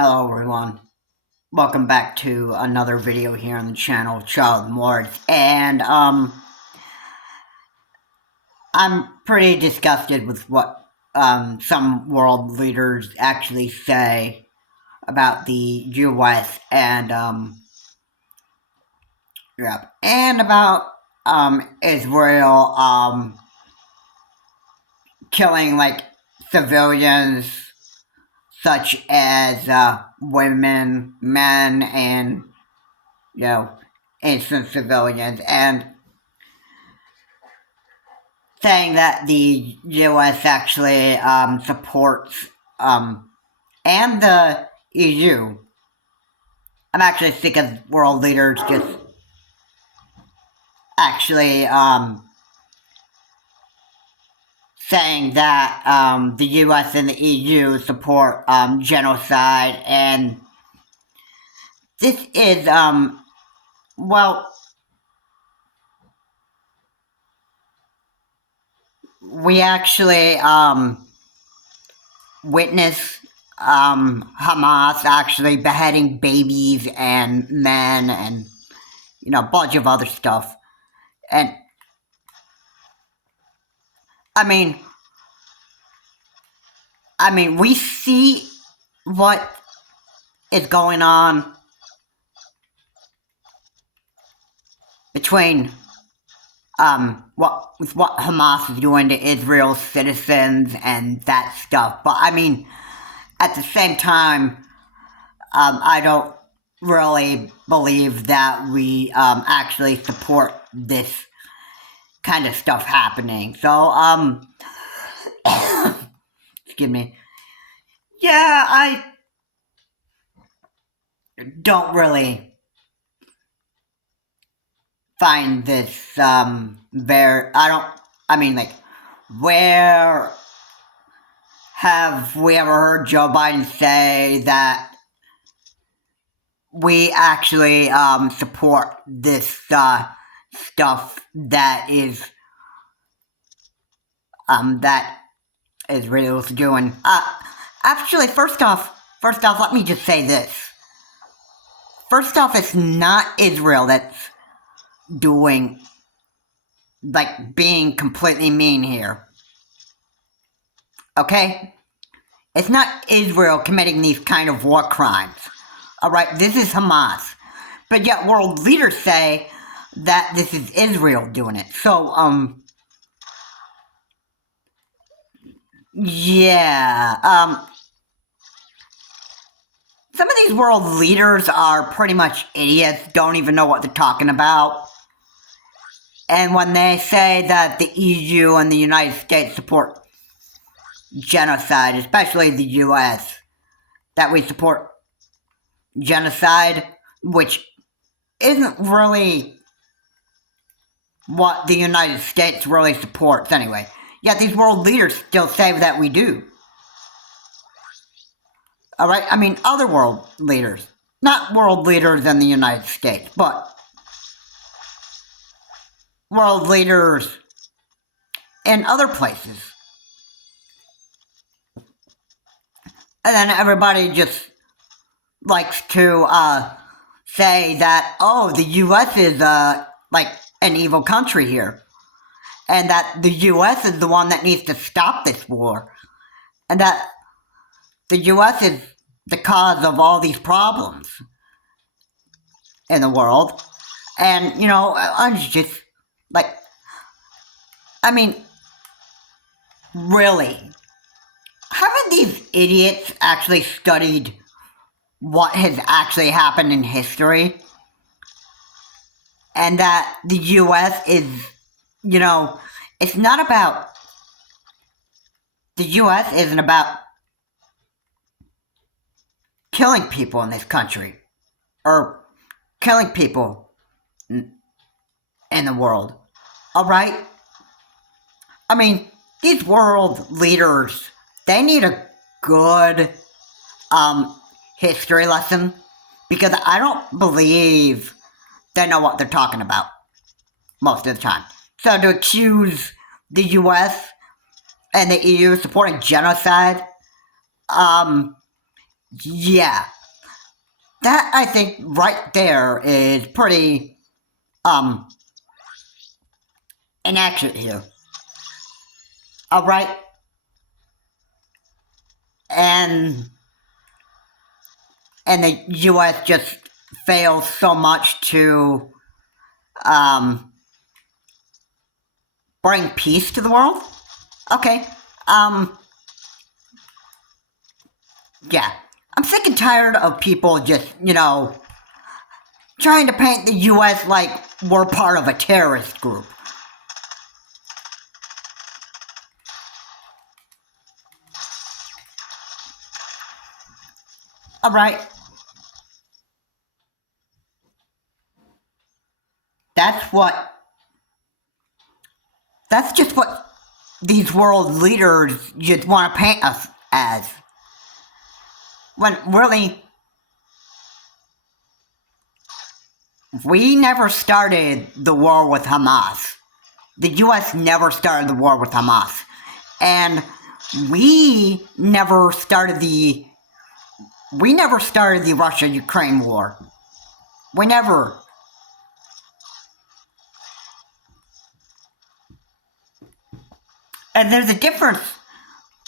Hello everyone, welcome back to another video here on the channel, Child Mords, and I'm pretty disgusted with what some world leaders actually say about the US and Europe, and about Israel killing like civilians such as women, men, and innocent civilians, and saying that the U.S. actually supports and the EU. I'm actually sick of world leaders just actually saying that the U.S. and the EU support genocide, and this is well, we actually witness Hamas actually beheading babies and men and a bunch of other stuff. And I mean we see what is going on between what Hamas is doing to Israel's citizens and that stuff. But I mean, at the same time, I don't really believe that we actually support this kind of stuff happening. So excuse me. Yeah, I don't really find this where have we ever heard Joe Biden say that we actually support this stuff that is Israel's doing? Actually, first off, let me just say this. First off, it's not Israel that's doing, like, being completely mean here. Okay? It's not Israel committing these kind of war crimes. Alright, this is Hamas. But yet world leaders say that this is Israel doing it. So, yeah, some of these world leaders are pretty much idiots, don't even know what they're talking about. And when they say that the EU and the United States support genocide, especially the US, that we support genocide, which isn't really what the United States really supports anyway. Yet these world leaders still say that we do. Alright, I mean other world leaders. Not world leaders in the United States, but world leaders in other places. And then everybody just likes to say that, oh, the US is like an evil country here. And that the US is the one that needs to stop this war. And that the US is the cause of all these problems in the world. And, I'm just, like, I mean, really, haven't these idiots actually studied what has actually happened in history? And that the US is, it's not about, the US isn't about killing people in this country, or killing people in the world, alright? I mean, these world leaders, they need a good history lesson, because I don't believe they know what they're talking about most of the time. So to accuse the US and the EU supporting genocide Yeah, that I think right there is pretty inaccurate here. All right, and the U.S. just fails so much to bring peace to the world. Okay, yeah, I'm sick and tired of people just trying to paint the U.S. like we're part of a terrorist group. All right, that's what. That's just what these world leaders just want to paint us as. When really, we never started the war with Hamas. The U.S. never started the war with Hamas. And we never started the Russia-Ukraine war. We never. And there's a difference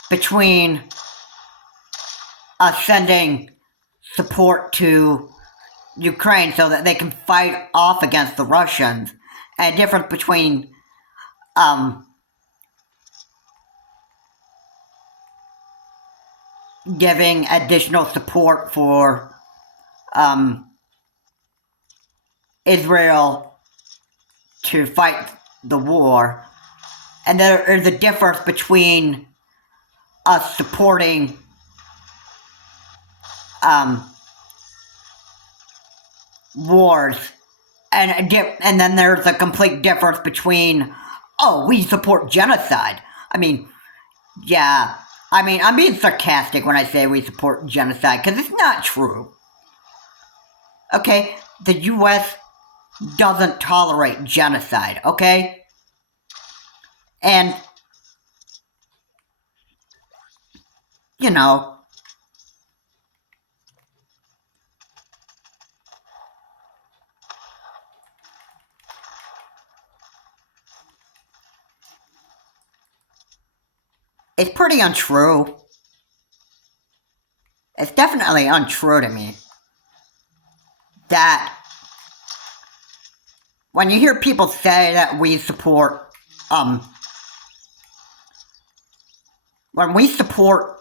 between us sending support to Ukraine so that they can fight off against the Russians, and a difference between giving additional support for Israel to fight the war. And there is a difference between us supporting wars, and then there's a complete difference between, oh, we support genocide. I mean, yeah, I'm being sarcastic when I say we support genocide, because it's not true. Okay, the U.S. doesn't tolerate genocide, okay? And, it's pretty untrue. It's definitely untrue to me that when you hear people say that we support, when we support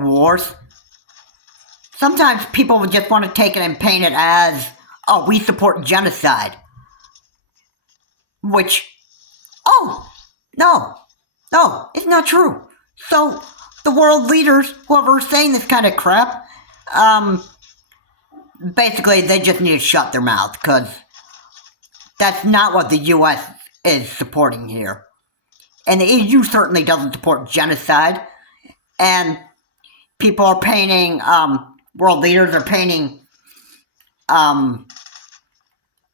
wars, sometimes people would just want to take it and paint it as, oh, we support genocide. Which, oh, no, it's not true. So, the world leaders, whoever is saying this kind of crap, basically they just need to shut their mouth, because that's not what the U.S. is supporting here. And the EU certainly doesn't support genocide. And people are painting, world leaders are painting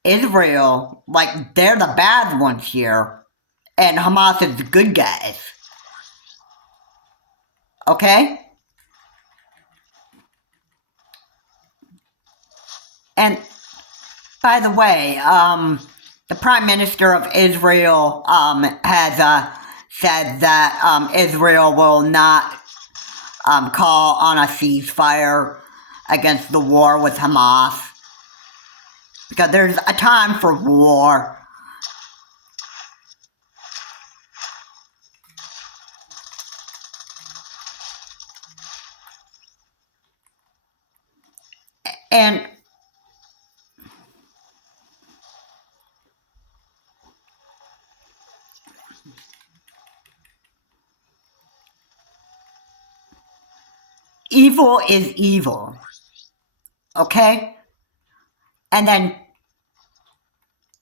Israel like they're the bad ones here, and Hamas is the good guys. Okay? And by the way, the Prime Minister of Israel has said that Israel will not call on a ceasefire against the war with Hamas, because there's a time for war. And evil is evil. Okay? And then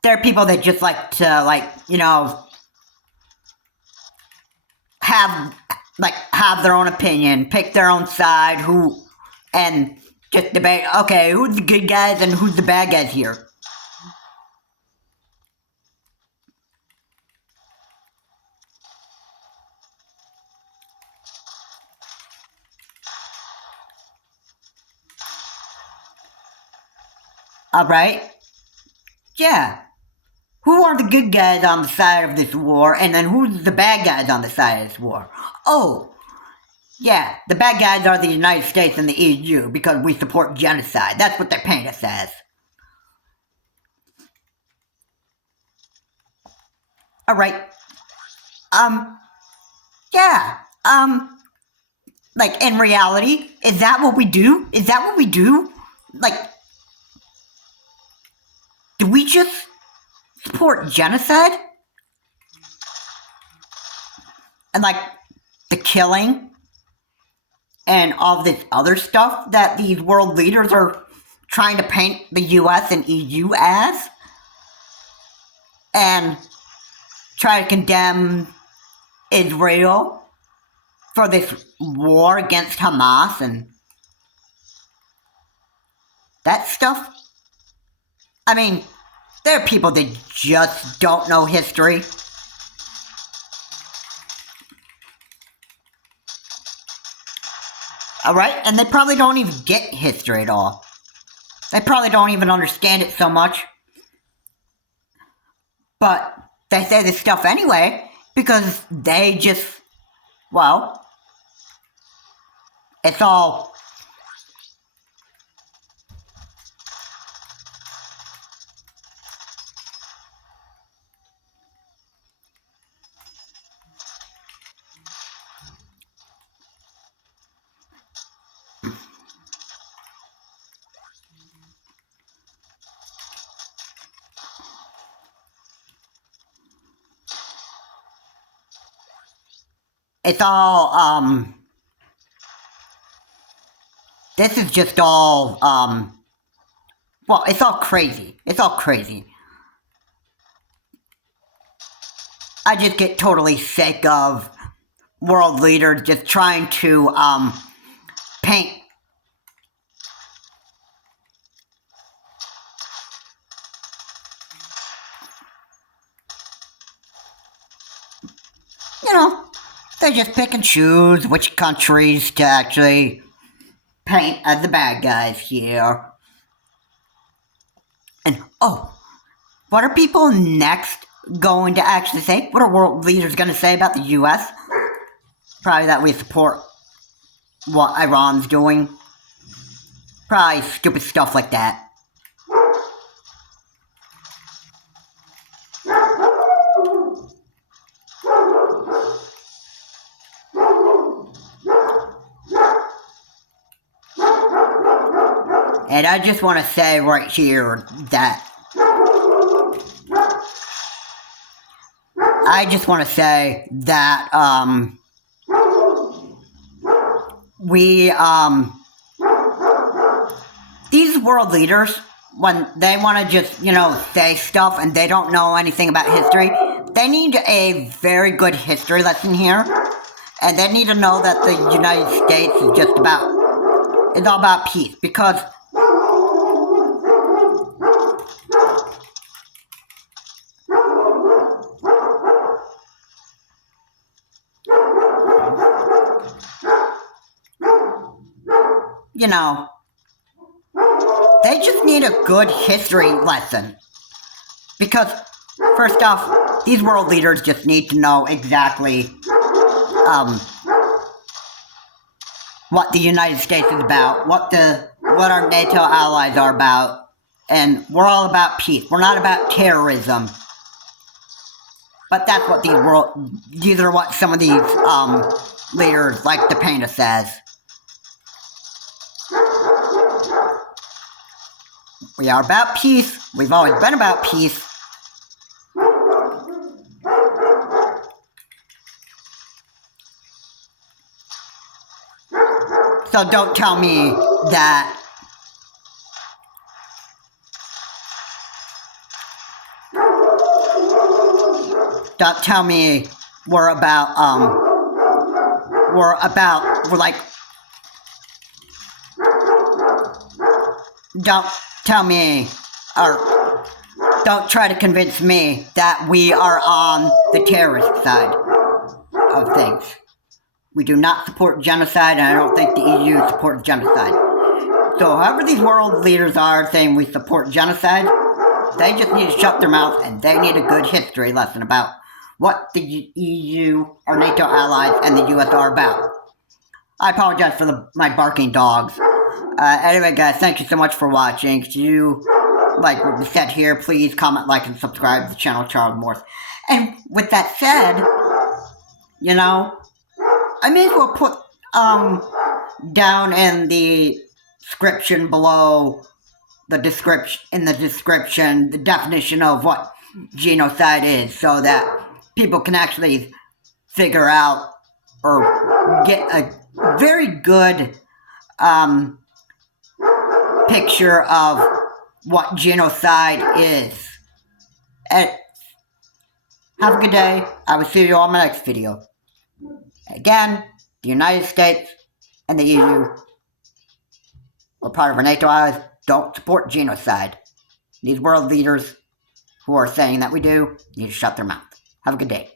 there are people that just like to, have their own opinion, pick their own side, and just debate, okay, who's the good guys and who's the bad guys here? Alright? Yeah. Who are the good guys on the side of this war, and then who's the bad guys on the side of this war? Oh, yeah, the bad guys are the United States and the EU because we support genocide. That's what they paint us as. Alright. Yeah. Like, in reality, is that what we do? Is that what we do? Like, do we just support genocide? And, like, the killing and all this other stuff that these world leaders are trying to paint the US and EU as? And try to condemn Israel for this war against Hamas and that stuff? I mean, there are people that just don't know history. Alright? And they probably don't even get history at all. They probably don't even understand it so much. But they say this stuff anyway because they just, well, it's all this is just all, well, it's all crazy. It's all crazy. I just get totally sick of world leaders just trying to, paint they just pick and choose which countries to actually paint as the bad guys here. And, oh, what are people next going to actually say? What are world leaders going to say about the US? Probably that we support what Iran's doing. Probably stupid stuff like that. And I just want to say right here that these world leaders, when they want to just, say stuff and they don't know anything about history, they need a very good history lesson here. And they need to know that the United States is it's all about peace. Because they just need a good history lesson. Because, first off, these world leaders just need to know exactly, what the United States is about, what our NATO allies are about, and we're all about peace. We're not about terrorism. But that's what these are what some of these, leaders like to paint us as. We are about peace. We've always been about peace. So don't tell me that we're like, don't tell me, or don't try to convince me that we are on the terrorist side of things. We do not support genocide, and I don't think the EU supports genocide. So whoever these world leaders are saying we support genocide, they just need to shut their mouth, and they need a good history lesson about what the EU, our NATO allies, and the US are about. I apologize for my barking dogs. Anyway, guys, thank you so much for watching. If you like what we said here, please comment, like, and subscribe to the channel, Charles Morse. And with that said, you know, I may as well put down in the description below the description the definition of what genocide is, so that people can actually figure out or get a very good picture of what genocide is. And have a good day. I will see you on my next video. Again, the United States and the EU, or part of our NATO allies, don't support genocide. These world leaders who are saying that we do need to shut their mouth. Have a good day.